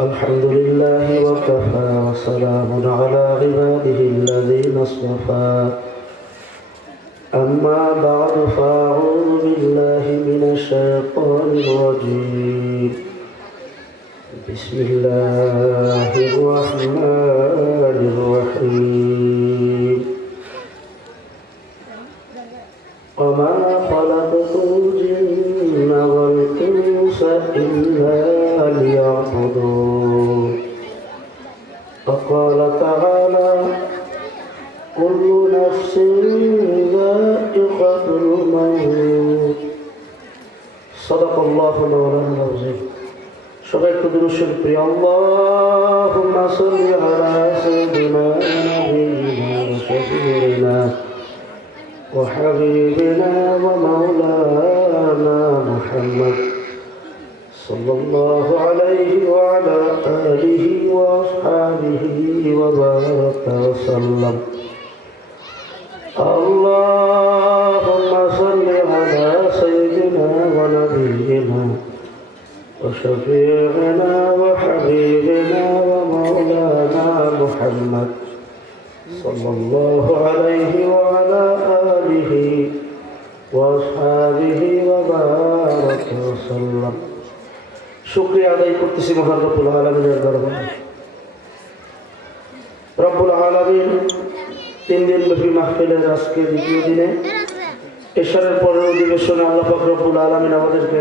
الحمد لله وكفى وسلام على عباده الذين اصطفى أما بعد فأعوذ بالله من الشيطان الرجيم بسم الله الرحمن الرحيم وما خلقت الجن والإنس إلا ليعبدون وقال تعالى كل نفس ذائقة الموت صدق الله مولانا العظيم সবাই একটু দুরূদ শরীফ পড়ি আল্লাহুম্মা সাল্লি আলা সাইয়্যিদিনা নাবিয়িনা ওয়া শাফিঈনা ওয়া হাবিবিনা ওয়া মাওলানা মুহাম্মদ সাল্লাল্লাহু আলাইহি ওয়া আলা আলিহি ওয়া আসহাবিহি ওয়া বারাকা ওয়া সাল্লাম আল্লাহুম্মা সাল্লি আলা সাইয়্যিদিনা ওয়া নাবিয়িনা وشفيعنا وحبيبنا ومولانا محمد صلى الله عليه وعلى آله وأصحابه وبارك وسلم শুকরিয়া আদায় করতেছি মহান রব্বুল আলামিনের দরবারে। রব্বুল আলামিন 3 দিন ব্যাপী মাহফিলের আজকে দ্বিতীয় দিনে এশারের পরের অধিবেশনে আল্লাহ পাক রব্বুল আলামিন আমাদেরকে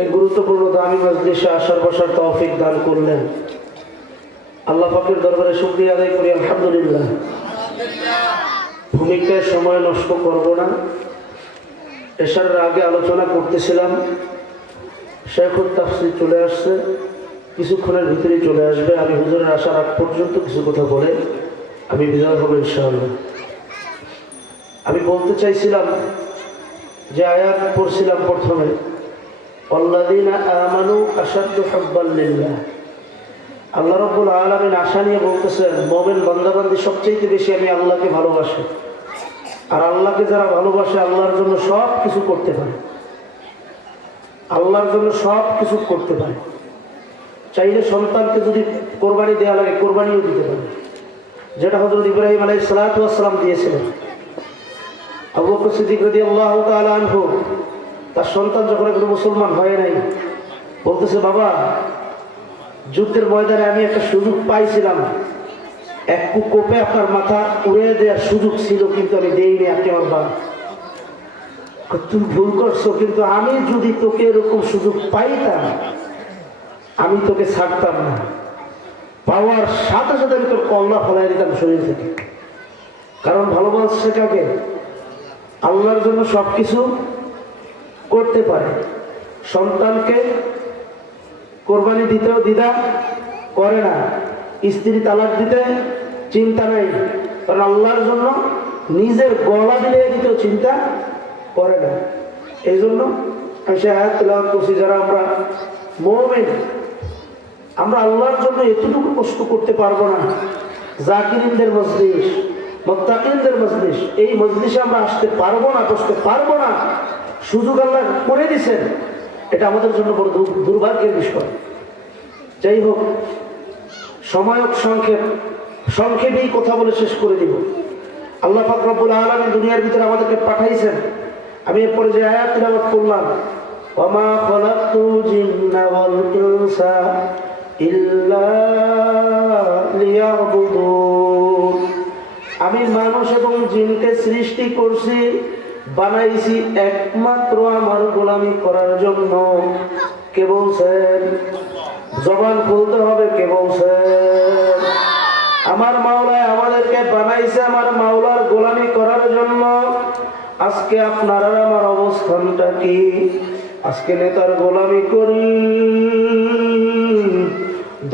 এই গুরুত্বপূর্ণ দামি মজলিসে আসার বসার তৌফিক দান করলেন। আল্লাহ পাকের দরবারে শুকরিয়া আদায় করি আলহামদুলিল্লাহ। ভূমিকায় সময় নষ্ট করব না। এশারের আগে আলোচনা করতেছিলাম, শেখুল তাফসীর চলে আসছে, কিছুক্ষণের ভিতরেই চলে আসবে। আমি হুজুরের আসার আগ পর্যন্ত কিছু কথা বলে আমি বিদায় হব ইনশাআল্লাহ। আমি বলতে চাইছিলাম যে আয়াত পড়ছিলাম প্রথমে, আল্লাযীনা আমানু আশাদ্দু হুব্বান লিল্লাহ। আল্লাহ রাব্বুল আলামিন আশা নিয়ে বলতেছেন মুমিন বান্দাবান্দি সবচেয়ে বেশি আমি আল্লাহকে ভালোবাসি। আর আল্লাহকে যারা ভালোবাসে আল্লাহর জন্য সব কিছু করতে পারে, আল্লাহর জন্য সব কিছু করতে পারে। চাইলে সন্তানকে যদি কোরবানি দেওয়া লাগে কোরবানিও দিতে পারে, যেটা হযরত ইব্রাহিম আলাইহিস সালাতু ওয়াস সালাম দিয়েছিলেন। আবু বকর সিদ্দিক রাদিয়াল্লাহু তাআলা আনহু তার সন্তান যখন একজন মুসলমান হয় নাই, বলতেছে বাবা যুদ্ধের ময়দানে আমি একটা সুযোগ পাইছিলাম, এক কোপে আপনার মাথা উড়িয়ে দেওয়ার সুযোগ ছিল, কিন্তু আমি দেইনি। আপনি আমার বাবা, তুমি ভুল করছো, কিন্তু আমি যদি তোকে এরকম সুযোগ পাইতাম আমি তোকে ছাড়তাম না। পাওয়ার সাথে সাথে আমি তোর কল্লা ফলাই দিতাম শরীর থেকে। কারণ ভালোবাসা কাকে? আল্লাহর জন্য সবকিছু করতে পারে। সন্তানকে কোরবানি দিতেও দ্বিধা করে না, স্ত্রী তালাক দিতে চিন্তা নাই, কারণ আল্লাহর জন্য নিজের গলা দিলে দিতেও চিন্তা করে না। এই জন্য আমি সে আয়াত তেলাওয়াত করছি, যারা আমরা মুমিন আমরা আল্লাহর জন্য এতটুকু কষ্ট করতে পারবো না। জাকিরিনদের মজলিস, মুত্তাকিনদের মজলিস, এই মজলিসে আমরা আসতে পারবো না, বসতে পারবো না। সুযোগ আল্লাহ করে দিয়েছেন, এটা আমাদের জন্য বড় দুর্ভাগ্যের বিষয়। যাই হোক, সময় সংক্ষেপেই কথা বলে শেষ করে দিব। আল্লাহ পাক রব্বুল আলামিন দুনিয়ার ভিতরে আমাদেরকে পাঠাইছেন। আমি এরপরে যে আয়াত তিলাওয়াত করলাম, ওয়ামা খালাকতুল জিন্না ওয়াল ইনসা ইল্লা লিয়াবুদুন। আমি মানুষ এবং জিনকে সৃষ্টি করছি, বানাইছি একমাত্র আমার গোলামি করার জন্য। কে বলছেন? জবান খুলতে হবে, কে বলছেন? আমার মাওলায় আমাদেরকে বানাইছে আমার মাওলার গোলামি করার জন্য। আজকে আপনার আর আমার অবস্থানটা কি? আজকে নেতার গোলামি করি,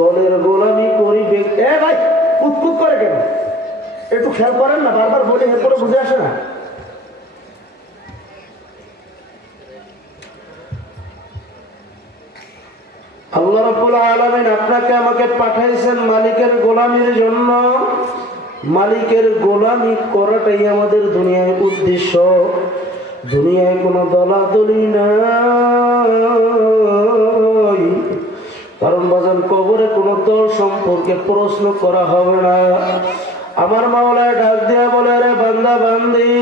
দলের গোলামি করি। ভাই কুতকুত করে কেন? একটু খেয়াল করেন না, বারবার বলি এরপরে বুঝে আসে না। আল্লাহ রাব্বুল আলামিন আপনাকে আমাকে পাঠাইছেন মালিকের গোলামির জন্য। মালিকের গোলামি করাটাই আমাদের দুনিয়ায় উদ্দেশ্য। দুনিয়ায় কোনো দলাদলি নাই, কারণ বাজান কবরে কোনো দল সম্পর্কে প্রশ্ন করা হবে না। আমার মাওলায় ডাক দিয়া বলে, রে বান্দা বান্দি,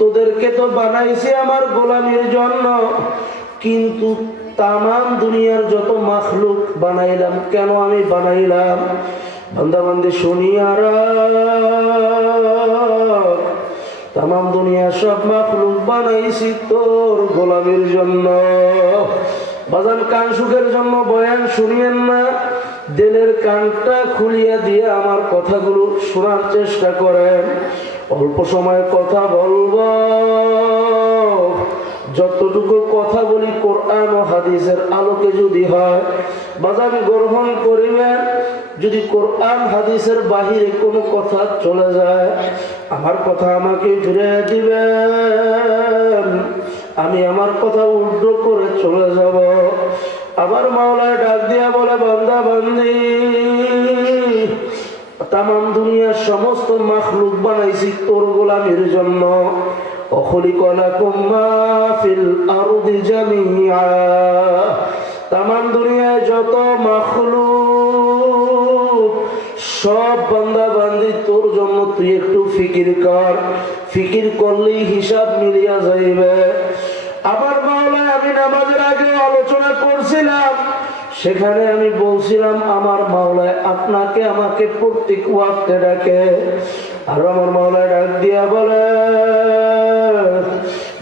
তোদেরকে তো বানাইছি আমার গোলামির জন্য, কিন্তু তামাম দুনিয়ার যত মাখলুক বানাইলাম, কেন আমি বানাইলাম? বান্দা বান্দি শুনিয়ারা, তামাম দুনিয়া সব মাখলুক বানাইছি তোর গোলামির জন্য। বাজান কান সুখের জন্য বয়ান শুনিয়েন না, দিলের কানটা খুলিয়া দিয়ে আমার কথাগুলো শোনার চেষ্টা করেন। অল্প সময় কথা বলবো, যতটুকু কথা বলি কোরআন ও হাদিসের আলোকে যদি হয় বাজান গ্রহণ করিবেন। যদি কোরআন হাদিসের বাহিরে কোনো কথা চলে যায়, আমার কথা আমাকে ফিরে দিবেন, আমি আমার কথা উল্টো করে চলে যাব। আবার মাওলায় ডাক দিয়া বলে, বান্দা বান্দি, তামাম দুনিয়ার সমস্ত মাখলুক বানাইছি তোর গোলামির জন্য। তামাম দুনিয়ায় যত মাখলুক সব বান্দা বান্দি তোর জন্য, তুই একটু ফিকির কর, ফিকির করলেই হিসাব মিলিয়া যাইবে। আমার মাওলায় আমি নামাজের আগে আলোচনা করছিলাম, সেখানে আমি বলছিলাম আমার মাওলায় আপনাকে আমাকে প্রত্যেক ওয়াক্তে ডাকে। আর আমার মাওলায় ডাক দিয়া বলে,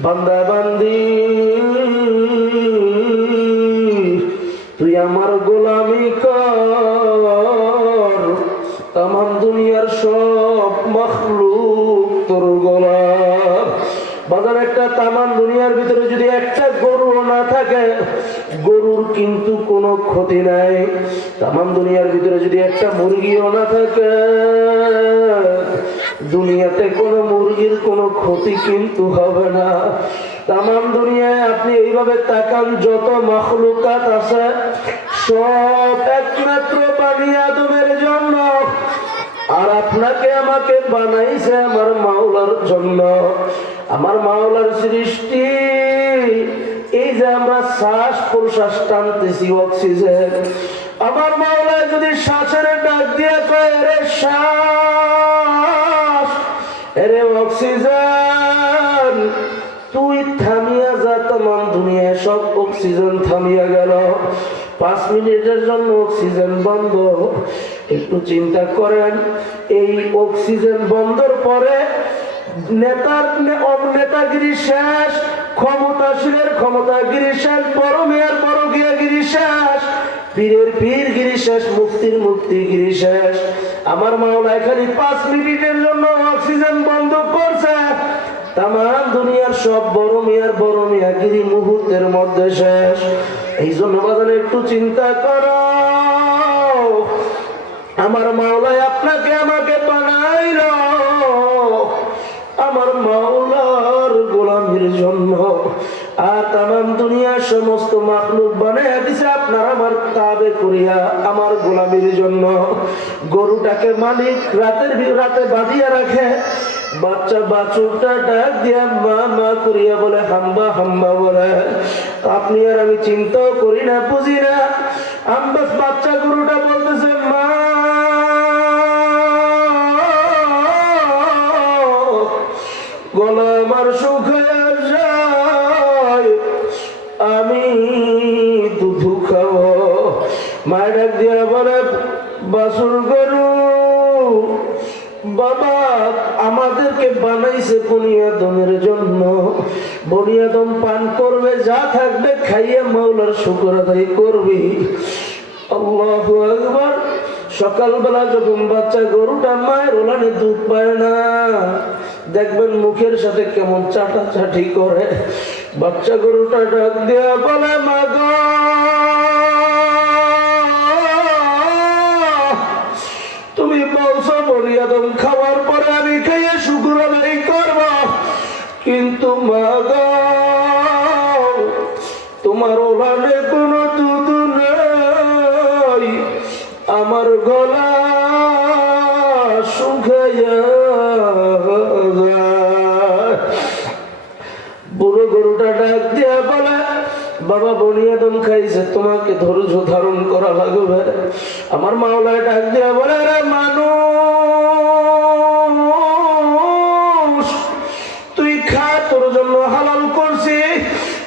বান্দা বান্দি, তুই আমার গোলামি কর, তামাম দুনিয়ার সব মাখলুক তোর গোলাম। বাজার একটা তামাম দুনিয়ার ভিতরে যদি একটা গরু না থাকে, গরুর কিন্তু কোনো ক্ষতি নাই। তামাম দুনিয়ার ভিতরে যদি একটা মুরগিও না থাকে, দুনিয়াতে কোনো মুরগির কোনো ক্ষতি কিন্তু হবে না। তামাম দুনিয়ায় আপনি এইভাবে তাকান, যত মাখলুকাত আছে সব একমাত্র বানি আদমের জন্য, আর আপনাকে আমাকে বানাইছে আমার মাওলার জন্য। আমার মাওলার সৃষ্টি, এই যে আমরা শ্বাস প্রশ্বাস টানতেছি অক্সিজেন, আমার মাওলায় যদি শ্বাসের ডাক দিয়ে কয়, এরে শ্বাস, এরে অক্সিজেন, তুই থামিয়া যা, তামাম দুনিয়ায় সব অক্সিজেন থামিয়া গেল। 5 মিনিটের জন্য অক্সিজেন বন্ধ। একটু চিন্তা করেন, এই অক্সিজেন বন্ধর পরে নেতাগিরি শেষ, ক্ষমতাশীলের ক্ষমতাগিরি শেষ, বড় মেয়ের বড় গিরি শেষ, পীরের পীর গিরি শেষ, মুক্তির মুক্তি গিরি শেষ। আমার মাওলা খালি 5 মিনিটের জন্য অক্সিজেন বন্ধ করছে, তামাম দুনিয়ার সব বড় মিয়া গিরি মুহূর্তের মধ্যে শেষ। এই জন্য বাজারে একটু চিন্তা করো, আমার মাওলায় আপনাকে আমাকে বানাইল আমার মাওলার গোলামির জন্য, আর তামাম দুনিয়ার সমস্ত মাখলুক বানাইয়া দিছে আপনার আমার তাবে করিয়া আমার গোলামির জন্য। গরুটাকে মালিক রাতে বাঁধিয়া রাখে, বাচ্চা বাছুরটা ডাক দিয়া মা মা করিয়া বলে, হাম্বা হাম্বা বলে। আপনি আর আমি চিন্তাও করি না, বুঝি না, আম্বাস বাচ্চা গরুটা বলতেছে, মা গলা আমার শুকিয়ে যায়, আমি দুধ খাবো। মায়ের ডাক দিয়া বলে, বাছুর গরু, বাবা আমাদেরকে বানাইছে বনিয়াদমের জন্য, বনিয়াদম পান করবে, যা থাকবে খাইয়ে মাওলার শুকর আদায় করবি। আল্লাহু আকবার। সকালবেলা যখন বাচ্চা গরুটা মায়ের ওলানে দুধ পায় না, দেখবেন মুখের সাথে কেমন চাটাচাটি করে। বাচ্চা গরুটা ডাক দেয়া বলে, মা গো, তুমি বলছো বনিয়াদম খাওয়ার পরে আমি খাইয়ে শুকর আদায় করব, কিন্তু মা গো, তোমার ওলানে কোনো দুধ নেই, আমার গলা শুকাইয়া যায়। বুড়ো গরুটা ডাক দিয়া বলে, বাবা বনি আদম খাইছে, তোমাকে ধৈর্য ধারণ করা লাগবে। আমার মাওলায় ডাক দিয়া বলে, রে মানুষ, তুই খা, তোর জন্য হালাল করছি,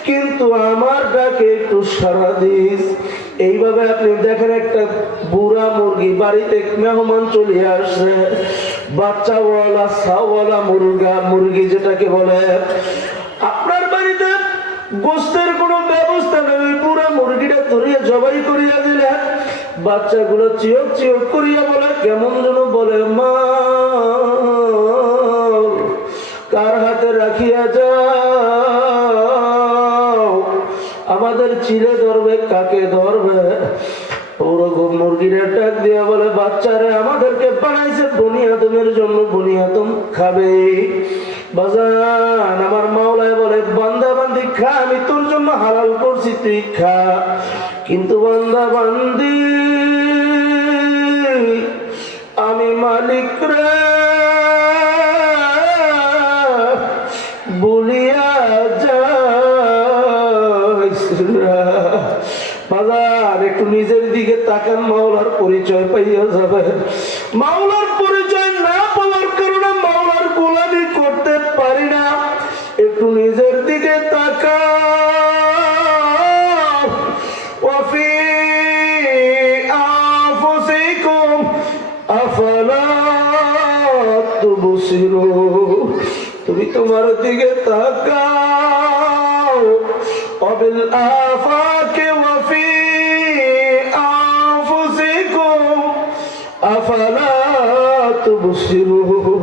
কিন্তু আমার ডাকে একটু সাড়া দিস। এইভাবে আপনি দেখেন একটা বুড়া মুরগি, বাড়িতে মেহমান চলে আসছে, বাচ্চাওয়ালা ছাওয়ালা মুরগি যেটাকে বলে, আপনার বাড়িতে গোস্তের কোনো ব্যবস্থা নেই, পুরো মুরগিটা ধরিয়ে জবাই করিয়া দিলে, বাচ্চাগুলো চিয়ক চিয়ক করিয়া বলে, কেমন যেন বলে, মা কার হাতে রাখিয়া যাও, আমাদের চিড়ে ধরবে, কাকে ধরবে? ওরকম মুরগিরা ডাক দিয়া বলে, বাচ্চারে আমাদেরকে বানাইছে বনি আদমের জন্য, বনি আদম খাবে। বাজান, আমার মাওলায় বলে, বান্দা বান্দি খা, আমি তোর জন্য হালাল করছি, তুই খা, কিন্তু বান্দা বান্দি আমি মালিক রে বলিয়া বাজার, একটু নিজের দিকে তাকান, মাওলার পরিচয় পাইয়া যাবে। মাওলার পরিচয় না পাওয়ার কারণে মাওলার গোলামি করতে পারি না। একটু নিজের দিকে তাকাও। ওয়াফি আনফুসিকুম আফালা তুবসিরুন, তুমি তোমার দিকে তাকাও। অবিল আফাকে ওয়াফি আনফুসিকুম আফালা তুবসিরুন,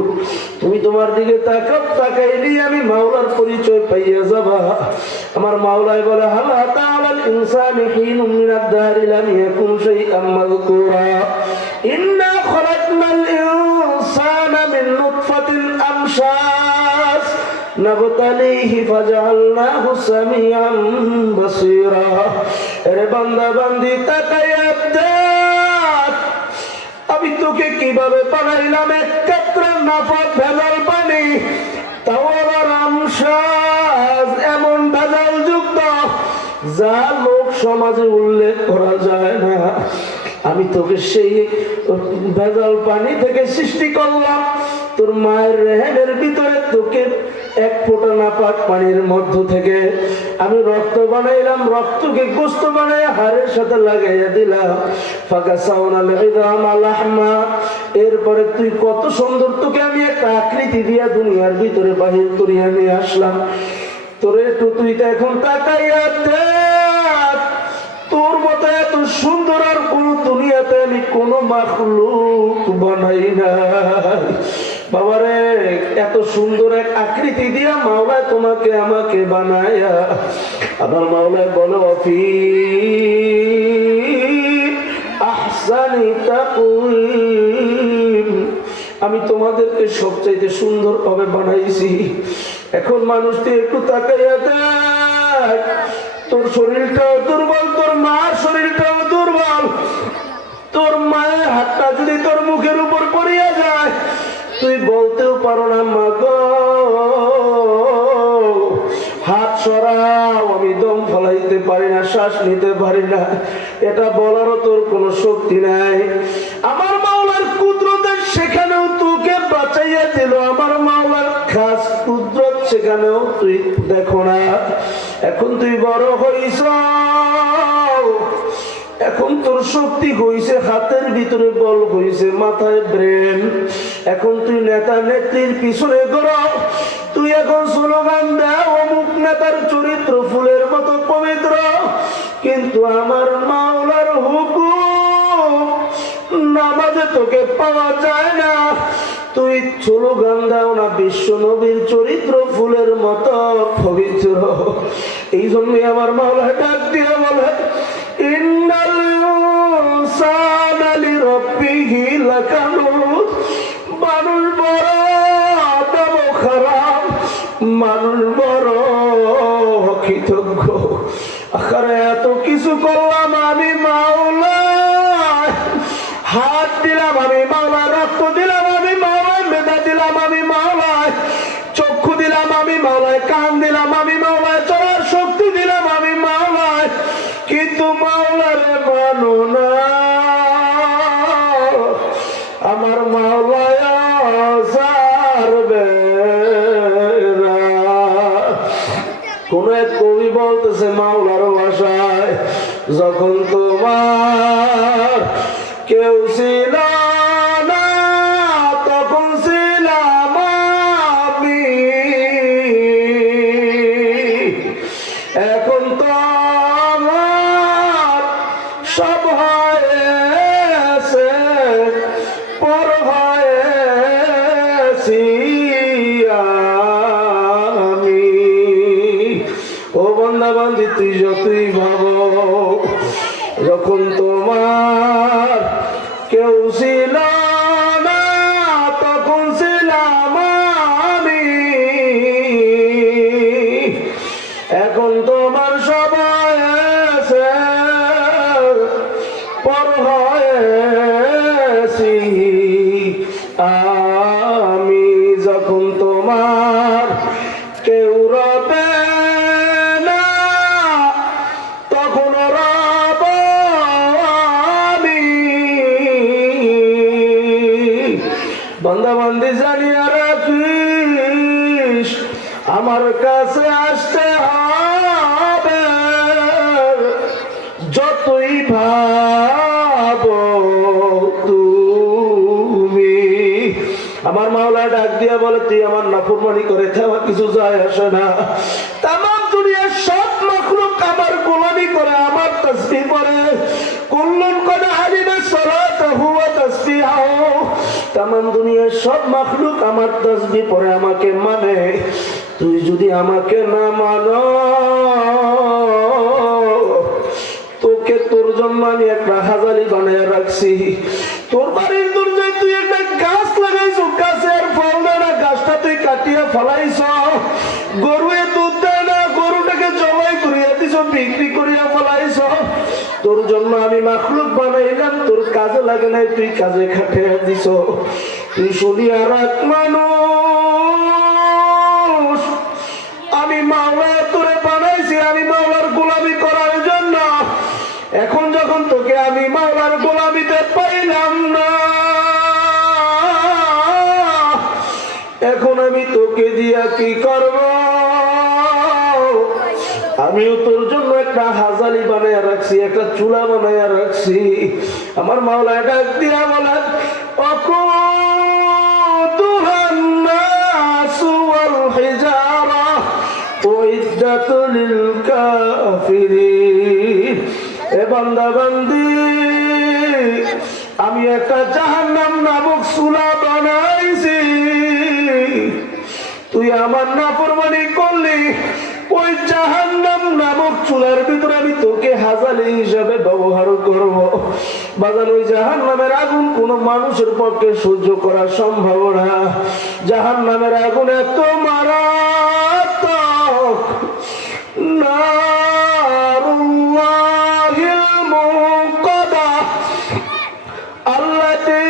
তুমি তোমার দিকে তাকাও, তাকাইলি আমি মাওলার পরিচয় পাইয়া যাবা। আমার মাওলায় বলে, হাল আতা আলাল ইনসানি হিনুম মিনাদ দাহরি লাম ইয়াকুন শাইআম মাযকুরা ইন্না খলাকনাল ইনসানা মিন নুতফাতিন আমশাজ নাবতালিহি ফাজআলনাহু সামিআন বাসীরা। আরে বান্দা বান্দি তাকায়া দেখ, আমি তোকে কিভাবে বানাইলাম, এক কাতরা নাপাক ভেজাল পানি, তাও আবার আমশাজ, এমন ভেজাল যুক্ত যা লোক সমাজে উল্লেখ করা যায় না। আমি তোকে সেই ভেজাল পানি থেকে সৃষ্টি করলাম, তোর মায়ের রেহেমের ভিতরে তোকে এক ফোঁটা নাপাক পানির মধ্য থেকে আমি রক্ত বানাইলাম, রক্তকে গোস্ত বানাই হাড়ের সাথে লাগাইয়া দিলাম। ফাকাসাউনাল ইযামা লাহমা, এরপরে তুই কত সুন্দর, তোকে আমি একটা আকৃতি দিয়া দুনিয়ার ভিতরে বাহির করিয়া নিয়ে আসলাম। তোরে একটু তুই তো এখন তাকাইয়া দেখ, তোর মতো এত সুন্দর আর কোন দুনিয়াতে আমি কোন মাখলুক বানাই না। বাবারে, এত সুন্দর এক আকৃতি দিয়া মাওলা তোমাকে আমাকে বানায়া। আবার মাওলায় বলো, ফি আহসানি তাকওয়িম, আমি তোমাদেরকে সবচাইতে সুন্দর ভাবে বানাইছি। এখন মানুষ তুই একটু তাকাইয়া দেখ, তোর শরীরটাও দুর্বল, তোর মার শরীরটাও দুর্বল, তোর মায়ের হাতটা যদি তোর মুখের উপর পড়িয়া যায়, তুই বলতেও পারো না, মা গো হাত সরাও, আমি দম ফলাইতে পারি না, শ্বাস নিতে পারি না, এটা বলারও তোর কোনো শক্তি নাই। আমার মাওলার কুদরতের সেখানেও তোকে বাঁচাইয়া দিল, আমার মাওলার খাস কুদরত সেখানেও তুই দেখো না। এখন তুই বড় হইছ, এখন তোর শক্তি হইছে, হাতের ভিতরে বল হইছে, মাথায় ব্রেন, এখন তুই নেতা নেত্রীর পিছনে ঘোরো, তুই এখন স্লোগান দাও, অমুক নেতার চরিত্র ফুলের মতো পবিত্র, কিন্তু আমার মাওলার হুকুম নামাজে তোকে পাওয়া যায় না। তুই স্লোগান দাও না, বিশ্ব নবীর চরিত্র ফুলের মতো পবিত্র। এই জন্যই আমার মাওলা ডাক দিয়ে বলে, ইন্নাল ইনসানা লিরাব্বিহি লাকানুত, মানুষ বড় আদম খারাপ, মানুষ বড় কৃতজ্ঞ। আরে এত কিছু করলাম আমি মাওলা, হাত দিলাম আমি মাওলা, রক্ত দিলাম আমি মাওলা, মেধা দিলাম আমি মাওলা, চক্ষু দিলাম আমি মাওলা, কান দিলাম আমি মাওলা, চলার শক্তি দিলাম আমি মাওলা, যখন তোমার কেউ ছিল না তখন ছিলাম আমি, এখন তো আমার সব হয়েছে পর হয়েছি আমি। ও বান্দা বান্দি, তুই যতই ভাবো যখন তোমার কেউ ছিল না তখন ছিলাম আমি, এখন তোমার সব হয়েছে পর হয়েছি আমি। যখন তোমার কেউ রবে না তখন রব আমি। বান্দা বান্দি জানিয়া রাখিস আমার কাছে আসতে হবে, যতই ভাবো তুমি। আমার মাওলা ডাক দিয়া বলে, তুই আমার নাফরমানি করে আমার কিছু যায় আসে না। তামাম দুনিয়ার সব মাখলুক আমার গোলামি করে, আমার তাসবিহ পড়ে। কুল্লুন কাদ আলিমা সালাতাহু ওয়া তাসবিহাহু। তামাম দুনিয়ার সব মাখলুক আমার তাসবিহ পড়ে, আমাকে মানে। তুই যদি আমাকে না মানো, তোকে তোর জন্য আমি একটা হাজালি বানিয়ে রাখছি। তোর বাড়ির দরজায় তুই একটা গাছ লাগাইছ, গাছের ফল দেয় না, গাছটা তুই কাটিয়া ফলাইছ। গরুয়ে দুধ দেয় না, গরুটাকে জবাই করিয়া দিছ, বিক্রি করিয়া ফলাইছ। তোর জন্য আমি মাখলুক বানাইলাম, তোর কাজে লাগে নাই, তুই কাজে খাটিয়া দিছ। তুই শুনিয়া রাখ মানুষ, আমি মাওলা তোরে বানাইছি, আমি মাওলার গোলামি করার জন্য। এখন যখন তোকে আমি মাওলার গোলামিতে পাইলাম না, এখন আমি তোকে দিয়া কি করব? আমিও তোর জন্য একটা হাজালি বানাইয়া রাখছি, একটা চুলা বানাইয়া রাখছি। আমার মাওলা ডাক দিয়া বলেন, ওয়াকুদুহান নাসু ওয়াল হিজারা উইদ্দাত লিল কাফিরিন। এ বান্দা বান্দি, আমি একটা জাহান্নাম নামক চুলা বানাইছি। তুই আমার নাফরমানি করলি, ওই জাহান্নাম নামক চুলার ভিতরে আমি তোকে হাজালি হিসাবে ব্যবহার করব। বাজান, ওই জাহান্নামের আগুন কোন মানুষের পক্ষে সহ্য করা সম্ভব না। জাহান্নামের আগুন এত মারাত্মক, নারুল্লাহিল মুকাদ্দা আল্লাতী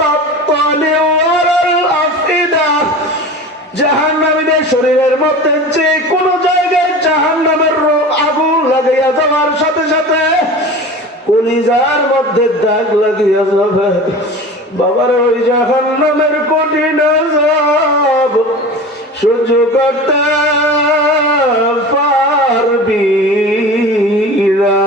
তাত্তালিউ আলাল আফইদা। জাহান্নামীদের শরীরের মধ্যে যে কোনো জায়গায় জাহান্নামের আগুন লাগাইয়া যাওয়ার সাথে সাথে কলিজার মধ্যে দাগ লাগিয়া যাবে। বাবার, ওই জাহান্নামের কঠিন আযাব সহ্য করতে পারবি না।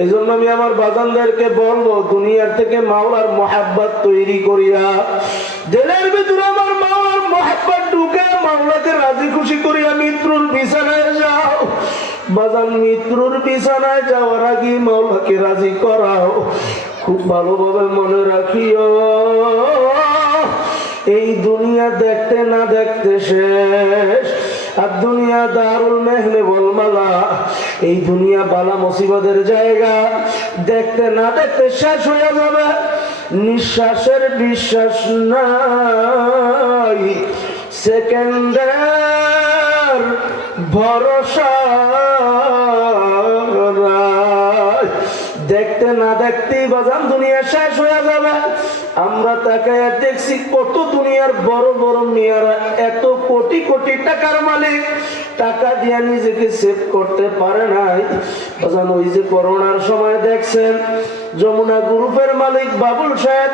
এই জন্য আমি আমার বাজানদেরকে বলবো, দুনিয়ার থেকে মাওলার মোহাব্বত তৈরি করিয়া দিলের ভিতরে আমার মাওলার মোহাব্বত ঢুকে মাওলাকে রাজি খুশি করিয়া মৃত্যুর বিছানায় যাও। বাজান, মৃত্যুর বিছানায় যাওয়ার আগে মাওলাকে রাজি করাও। খুব ভালোভাবে মনে রাখিও, এই দুনিয়া দেখতে না দেখতে শেষ। আর দুনিয়া দারুল মেহনে বল মালা, এই দুনিয়া বালা মুসিবতের জায়গা, দেখতে না দেখতে শেষ হয়ে যাবে। নিঃশ্বাসের বিশ্বাস নাই, সেকেন্ডের ভরসা নাই। দেখতে না দেখতেই বাজান দুনিয়া শেষ হয়ে যাবে। আমরা তাকায় দেখছি কত দুনিয়ার বড় বড় মেয়েরা এত কোটি কোটি টাকার মালিক, টাকা দিয়া নিজেকে সেভ করতে পারে নাই। বাজান, ওই যে করোনার সময় দেখছেন যমুনা গ্রুপের মালিক বাবুল সাহেব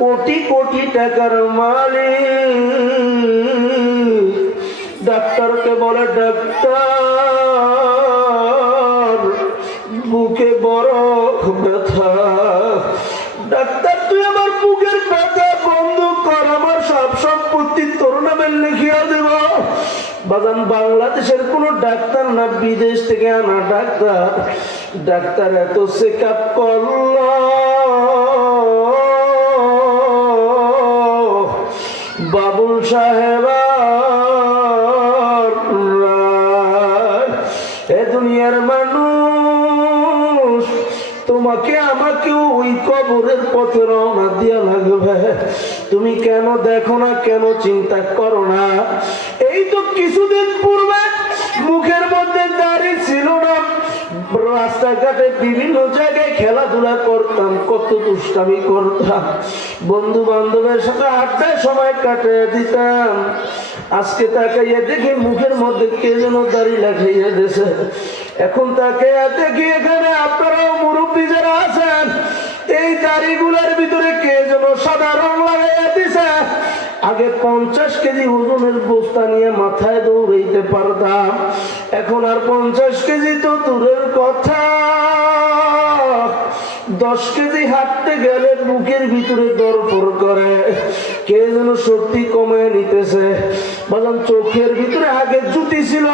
কোটি কোটি টাকার মালিক, ডাক্তারকে বলে, ডাক্তার বুকে বড় ব্যথা। ডাক্তার তুই আমার বুকের ব্যথা বন্ধ কর, আমার সব সম্পত্তি তোর নামে লিখিয়া দেব। বাজান বাংলাদেশের কোন ডাক্তার না, বিদেশ থেকে আনা ডাক্তার। ডাক্তার এত চেক আপ করল, বাবুল সাহেব এ দুনিয়ার মানুষ, তোমাকে আমাকে ওই কবরের পথে রওনা দিয়া লাগবে। তুমি কেন দেখো না, কেন চিন্তা করো না? এই তো কিছুদিন পূর্বে মুখের মধ্যে দাড়ি ছিল না, রাস্তাঘাটে বিভিন্ন জায়গায় খেলাধুলা করতাম, কত দুষ্টামি করতাম, বন্ধু বান্ধবের সাথে আড্ডায় সময় কাটিয়ে দিতাম। আজকে তাকাইয়া দেখি মুখের মধ্যে কে যেন দাড়ি লাগাইয়া দিয়েছে। এখন তাকে দেখি এখানে আপনারাও মুরব্বী যারা আছেন, এই দাড়িগুলোর ভিতরে কে যেন সাদা রং লাগাইয়া দিছে। আগে 50 কেজি ওজনের বস্তা নিয়ে মাথায় দৌড়াইতে পারতাম, এখন আর 50 কেজি তো দূরের কথা, 10 কেজি হাঁটতে গেলে বুকের ভিতরে দরপর করে, কে যেন শক্তি কমে নিতেছে। বাজান চোখের ভিতরে আগে জুতি ছিল,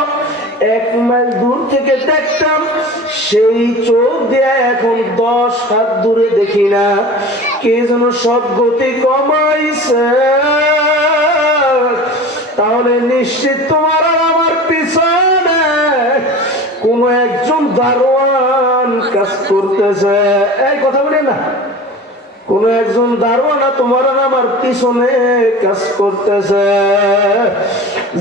1 মাইল দূর থেকে দেখতাম, সেই চোখ দিয়ে এখন 10 হাত দূরে দেখি না, কে যেন সব গতি কমাইছে। তাহলে নিশ্চিত তোমার আর আমার পিছনে কোন একজন দারোয়ান কাজ করতেছে। এই কথা বলি না, কোন একজন দারোয়ানা তোমার আর আমার পিছনে কাজ করতেছে।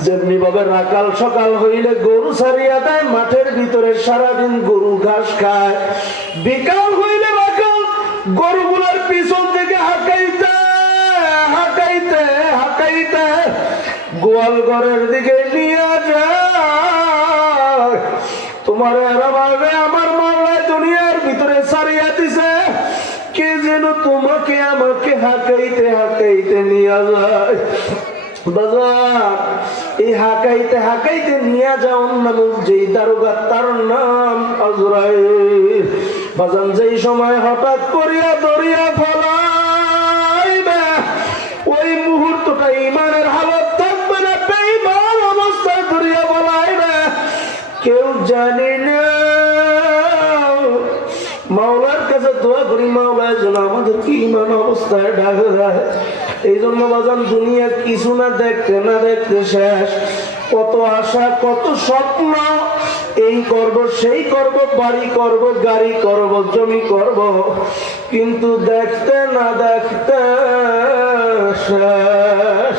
যেমনি ভাবে রাকাল সকাল হইলে গরু ছাড়িয়া দেয়, মাঠের ভিতরে সারাদিন গরু ঘাস খায়, বিকাল হইলে রাকাল গরুগুলোর পিছন থেকে হাঁকাইতে হাঁকাইতে হাঁকাইতে গোয়াল ঘরের দিকে নিয়ে যায়। তোমার আমার মামলায় দুনিয়ার ভিতরে ছাড়িয়া দিছে, কে যেন তোমাকে আমাকে হাঁকাইতে হাঁকাইতে নিয়ে যায়। বাজার এই হাঁকাইতে হাঁকাইতে নিয়ে যাও মানুষ যেই দারোগা, তার নাম আজরাইল। বাজান যেই সময় হঠাৎ করিয়া দরিয়া ফলাইবে, ওই মুহূর্তটা ইমানের হালত থাকবে না, বেঈমান অবস্থায় দরিয়া ফলাইবে, কেউ জানি না। মাওলার কাছে দোয়া করি, মাওলার জন্য আমাদের কি ইমান অবস্থায় ঢাকা যায়। এই জন্য বাজান দুনিয়া কিছু না দেখতে না দেখতে শেষ। কত আশা, কত স্বপ্ন, এই করব সেই করব, বাড়ি করব, গাড়ি করব, জমি করব, কিন্তু দেখতে না দেখতে শেষ।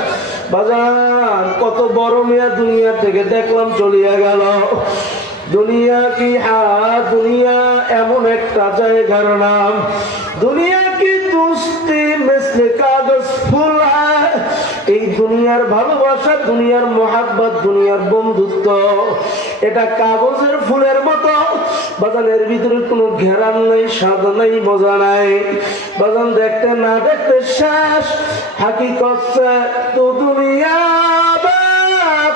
বাজান কত বড় মেয়া দুনিয়া থেকে দেখলাম চলিয়া গেল। দুনিয়া কি দুনিয়া এমন একটা জায়গার নাম, দুনিয়া কি দুস্তি মিসলে কাগজ ফুল। এই দুনিয়ার ভালোবাসা, দুনিয়ার মোহাব্বত, দুনিয়ার বন্ধুত্ব, এটা কাগজের ফুলের মতো। বাজানের ভিতরে কোনো ঘেরান নাই, স্বাদ নাই, মজা নাই। বাজান দেখতে না দেখতে শেষ। হাকিকত সে তো দুনিয়া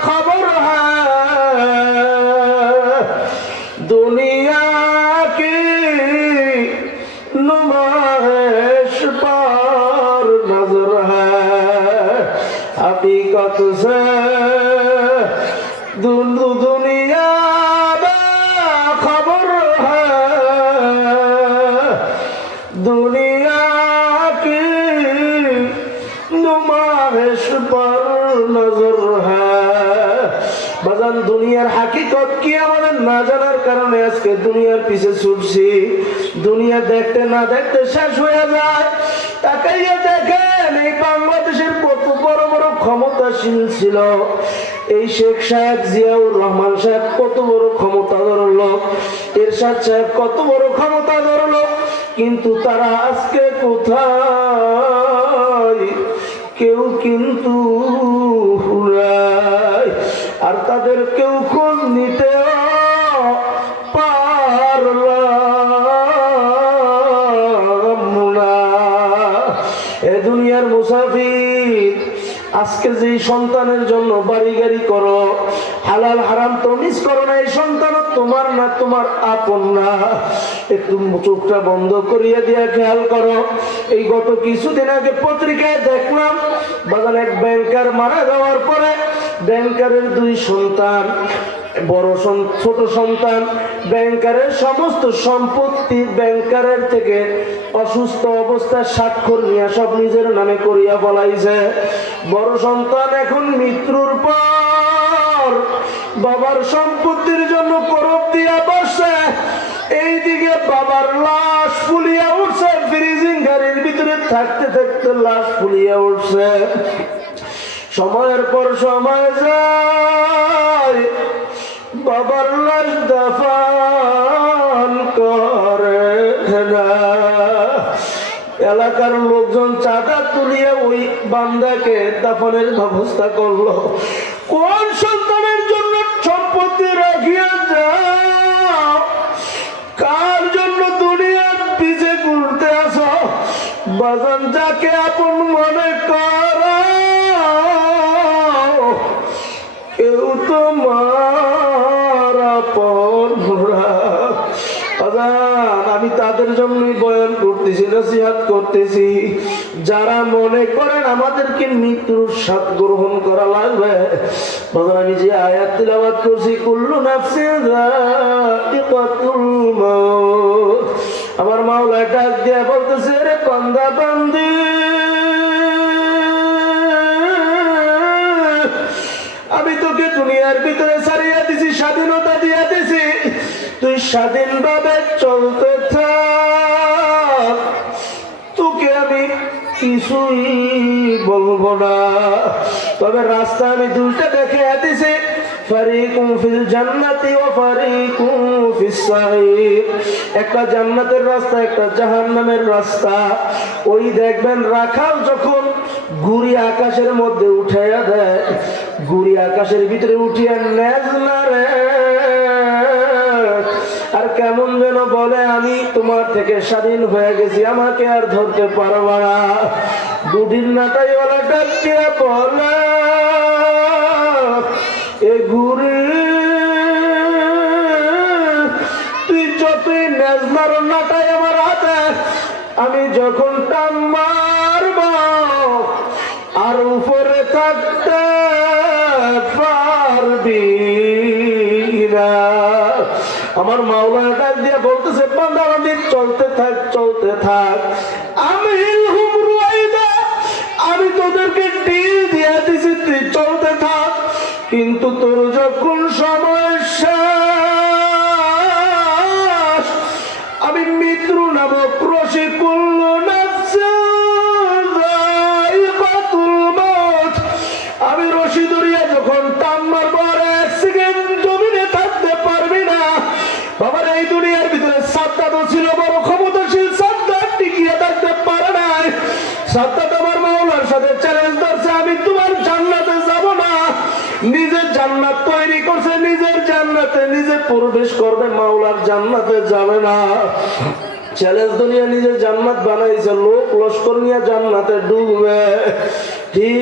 খবর दुनिया की नुमाइश पर नजर है, हकीकत से दुनिया खबर है, दुनिया की नुमाइश पर नजर है। বাজান দুনিয়ার হাকিকত কি আমাদের না জানার কারণে আজকে দুনিয়ার পিছে ছুটছি। দুনিয়া দেখতে না দেখতে শেষ হয়ে যায়। তাকাইয়া দেখেন এই বাংলাদেশের কত বড় বড় ক্ষমতাশীল ছিল। এই শেখ সাহেব, জিয়াউর রহমান সাহেব কত বড় ক্ষমতাধর লোক, এরশাদ সাহেব কত বড় ক্ষমতাধর লোক, কিন্তু তারা আজকে কোথায়? কেউ কিন্তু আর তাদের কেউ খোঁজ নিতে পারলাম না। এ দুনিয়ার মুসাফির, আজকে যে সন্তানের জন্য বাড়ি গাড়ি করো, হালাল হারাম তমিজ করো না, এই সন্তান তোমার না, তোমার আপন না। একটু চোখটা বন্ধ করিয়ে দিয়া খেয়াল করো। এই গত কিছুদিন আগে পত্রিকায় দেখলাম বাগান এক ব্যাংকার মারা যাওয়ার পরে ব্যাংকারের 2 সন্তান, বড় ছোট সন্তান ব্যাংকারের সমস্ত সম্পত্তি ব্যাংকারের থেকে অসুস্থ অবস্থায় স্বাক্ষর নিয়ে সব নিজের নামে করিয়া বলাইছে। বড় সন্তান এখন মৃত্যুর পর বাবার সম্পত্তির জন্য করব দিয়া বসে, এইদিকে বাবার লাশ ফুলিয়া উঠছে, ফ্রিজিং গাড়ির ভিতরে থাকতে থাকতে লাশ ফুলিয়া উঠছে। সময়ের পর সময় যায়, বাবার লাশ দাফন করে না। এলাকার লোকজন চাঁদা তুলিয়ে ওই বান্দাকে দাফনের ব্যবস্থা করলো। কোন সন্তানের জন্য সম্পত্তি রাখিয়া যাও? কার জন্য দুনিয়ার পিছে ঘুরতে আসো? বাজান, যাকে আপন মনে করো কেউ তোমার আপন না। আমি তাদের জন্যই বয়ান করতেছি, নসিহত করতেছি, যারা মনে করেন আমাদেরকে মৃত্যুর স্বাদ গ্রহণ করা লাগবে। আমি যে আয়াত তিলাওয়াত করছি, কুল্লু নাফসিন যায়িকাতুল মাউত, আমার মাওলা ডাক দিয়ে বলতেছে, রে বান্দা বান্দি, আমি তোকে দুনিয়ার ভিতরে ছাড়িয়ে দিছি, স্বাধীনতা দিয়ে দিছি, তুই স্বাধীনভাবে চলতে থাক, তোকে আমি কিছুই বলবো না। তবে রাস্তা আমি 2টা দেখে দিছি, ফারিকুম ফিল জান্নাতি ওয়া ফারিকুম ফিস সাঈর। একটা জান্নাতের রাস্তা, একটা জাহান্নামের রাস্তা। ওই দেখবেন রাখাল যখন ঘুড়ি আকাশের মধ্যে উঠাইয়া দেয়, ঘুড়ি আকাশের ভিতরে উঠিয়া নেজ মারে আর কেমন যেন বলে, আমি তোমার থেকে স্বাধীন হয়ে গেছি, আমাকে আর ধরতে পারবা না। গুডির নাটাই ওরা ডাক দিয়ে বলে, এ ঘুড়ি তুই যতই নেজ মারো নাটাই আমার হাতে, আমি যখন টান মারব আর উপরে থাকতে পারবি না। আমার মাওলা ডাক দিয়ে বলতেছে, বান্দা বান্দি চলতে থাক, চলতে থাক, আমি তোদেরকে টিল দিয়ে দিছি, তুই চলতে থাক, কিন্তু তোর যখন সমস্যা আমি মৃত্যু নামক রশি কুল্লু নাফসিন যায়িকাতুল মাউত, আমি রশি ধরিয়া যখন টান মারবো আর 1 সেকেন্ড জমিনে থাকতে পারবি না। বাবার এই দুনিয়ার ভিতরে সাদ্দাতও ছিল বড় ক্ষমতাশীল, সাদ্দাত টিকিয়ে থাকতে পারে নাই। সাদ্দাত আমার মাওলার সাথে চ্যালেঞ্জ ধরছে, আমি তোমার জান্নাতে যাব না। নিজের জান্নাত তৈরি করছে, নিজের জান্নাতে নিজে প্রবেশ করবে, মাওলার জান্নাতে যাবে না। চ্যালেঞ্জ দুনিয়া নিজের জান্নাত বানাইছে, লোক লস্কর নিয়ে জান্নাতে ডুববে। ঠিক